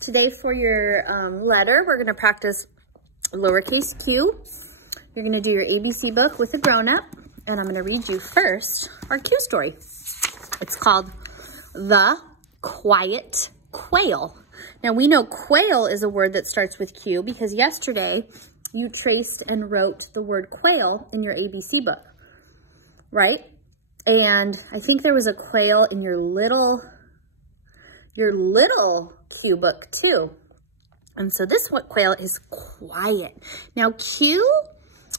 Today for your letter, we're gonna practice lowercase q. You're gonna do your ABC book with a grown-up, and I'm gonna read you first our Q story. It's called The Quiet Quail. Now we know quail is a word that starts with Q because yesterday you traced and wrote the word quail in your ABC book, right? And I think there was a quail in your little Q book too. And so this quail is quiet. Now Q,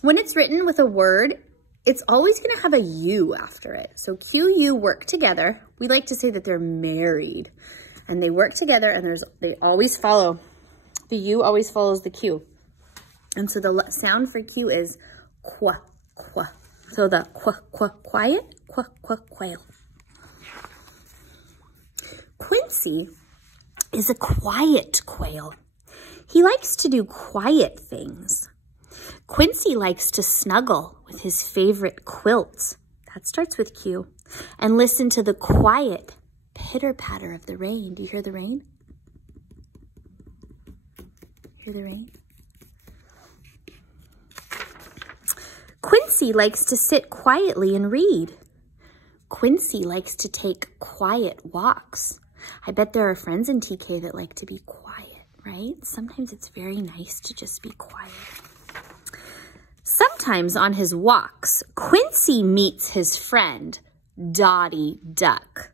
when it's written with a word, it's always gonna have a U after it. So Q, U work together. We like to say that they're married and they work together, and they always follow, the U always follows the Q. And so the sound for Q is qua, qua. So the qua, qua, quiet, qua, qua, quail. Quincy is a quiet quail. He likes to do quiet things. Quincy likes to snuggle with his favorite quilt. That starts with Q. And listen to the quiet pitter-patter of the rain. Do you hear the rain? Hear the rain? Quincy likes to sit quietly and read. Quincy likes to take quiet walks. I bet there are friends in TK that like to be quiet, right? Sometimes it's very nice to just be quiet. Sometimes on his walks, Quincy meets his friend, Dottie Duck.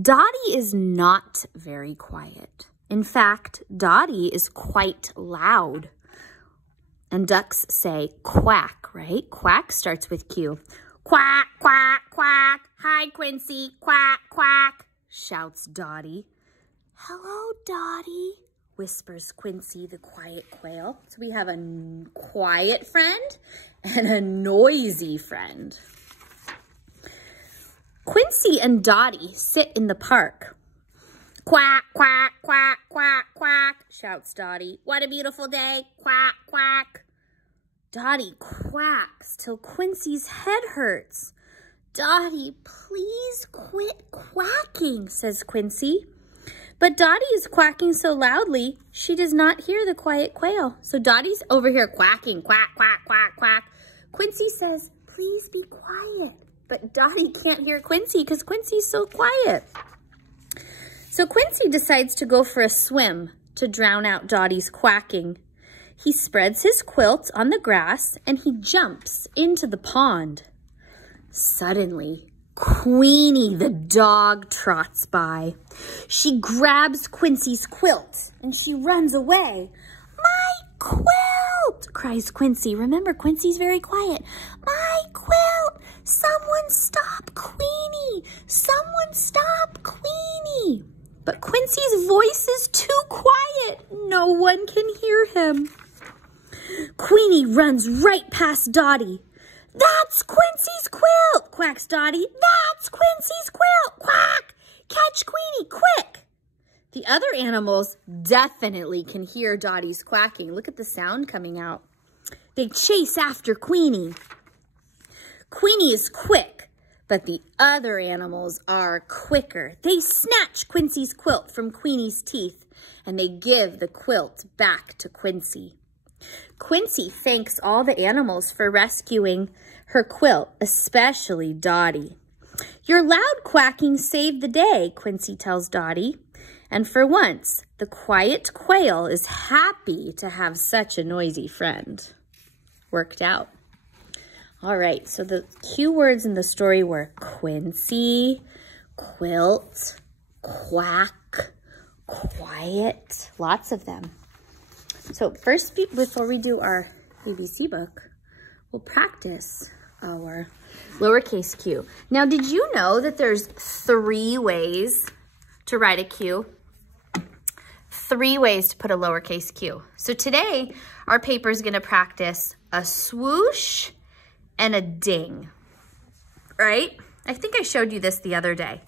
Dottie is not very quiet. In fact, Dottie is quite loud. And ducks say quack, right? Quack starts with Q. Quack, quack, quack. Hi, Quincy. Quack, quack, shouts Dottie. Hello, Dottie, whispers Quincy, the quiet quail. So we have a quiet friend and a noisy friend. Quincy and Dottie sit in the park. Quack, quack, quack, quack, quack, shouts Dottie. What a beautiful day. Quack, quack. Dottie quacks till Quincy's head hurts. Dottie, please quit quacking, says Quincy. But Dottie is quacking so loudly, she does not hear the quiet quail. So Dottie's over here quacking, quack, quack, quack, quack. Quincy says, please be quiet. But Dottie can't hear Quincy because Quincy's so quiet. So Quincy decides to go for a swim to drown out Dottie's quacking. He spreads his quilt on the grass and he jumps into the pond. Suddenly, Queenie the dog trots by. She grabs Quincy's quilt and she runs away. My quilt, cries Quincy. Remember, Quincy's very quiet. My quilt, someone stop Queenie. Someone stop Queenie. But Quincy's voice is too quiet. No one can hear him. Queenie runs right past Dottie. That's Quincy's quilt, quacks Dottie. That's Quincy's quilt, quack! Catch Queenie, quick! The other animals definitely can hear Dottie's quacking. Look at the sound coming out. They chase after Queenie. Queenie is quick, but the other animals are quicker. They snatch Quincy's quilt from Queenie's teeth, and they give the quilt back to Quincy. Quincy thanks all the animals for rescuing her quilt, especially Dottie. Your loud quacking saved the day, Quincy tells Dottie. And for once, the quiet quail is happy to have such a noisy friend. Worked out. All right, so the Q words in the story were Quincy, quilt, quack, quiet, lots of them. So first, before we do our ABC book, we'll practice our lowercase q. Now, did you know that there's 3 ways to write a Q? 3 ways to put a lowercase q. So today, our paper is gonna practice a swoosh and a ding, right? I think I showed you this the other day.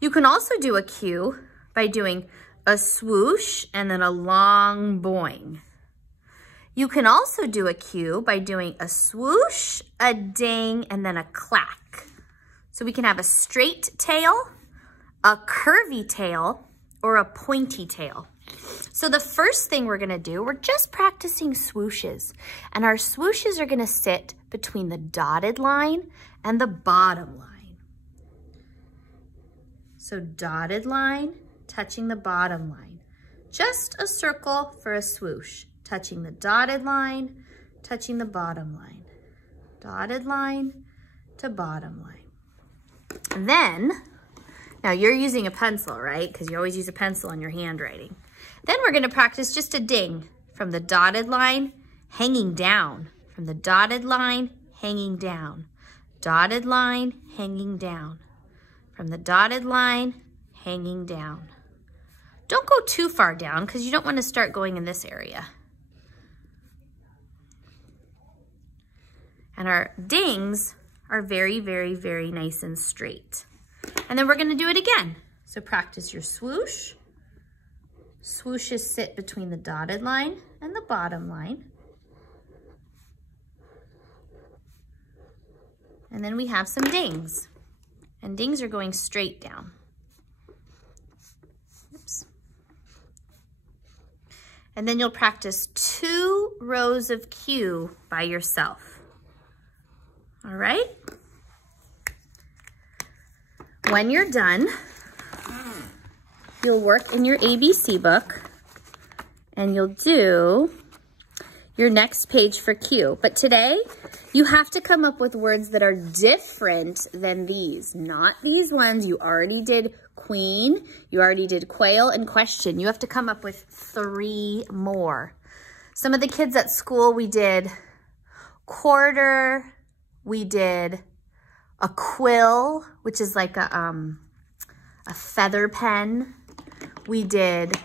You can also do a Q by doing a swoosh and then a long boing. You can also do a Q by doing a swoosh, a ding, and then a clack. So we can have a straight tail, a curvy tail, or a pointy tail. So the first thing we're gonna do, we're just practicing swooshes. And our swooshes are gonna sit between the dotted line and the bottom line. So dotted line, touching the bottom line. Just a circle for a swoosh. Touching the dotted line, touching the bottom line. Dotted line to bottom line. And then, now you're using a pencil, right? Because you always use a pencil in your handwriting. Then we're gonna practice just a ding from the dotted line, hanging down. From the dotted line, hanging down. Dotted line, hanging down. From the dotted line, hanging down. Don't go too far down because you don't want to start going in this area. And our dings are very, very, very nice and straight. And then we're gonna do it again. So practice your swoosh. Swooshes sit between the dotted line and the bottom line. And then we have some dings. And dings are going straight down. Oops. And then you'll practice 2 rows of Q by yourself. All right? When you're done, you'll work in your ABC book and you'll do your next page for Q. But today, you have to come up with words that are different than these. Not these ones. You already did queen, you already did quail and question. You have to come up with 3 more. Some of the kids at school, we did quarter, we did a quill, which is like a feather pen. We did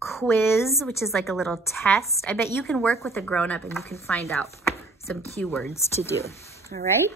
quiz, which is like a little test. I bet you can work with a grown-up and you can find out some keywords to do. All right?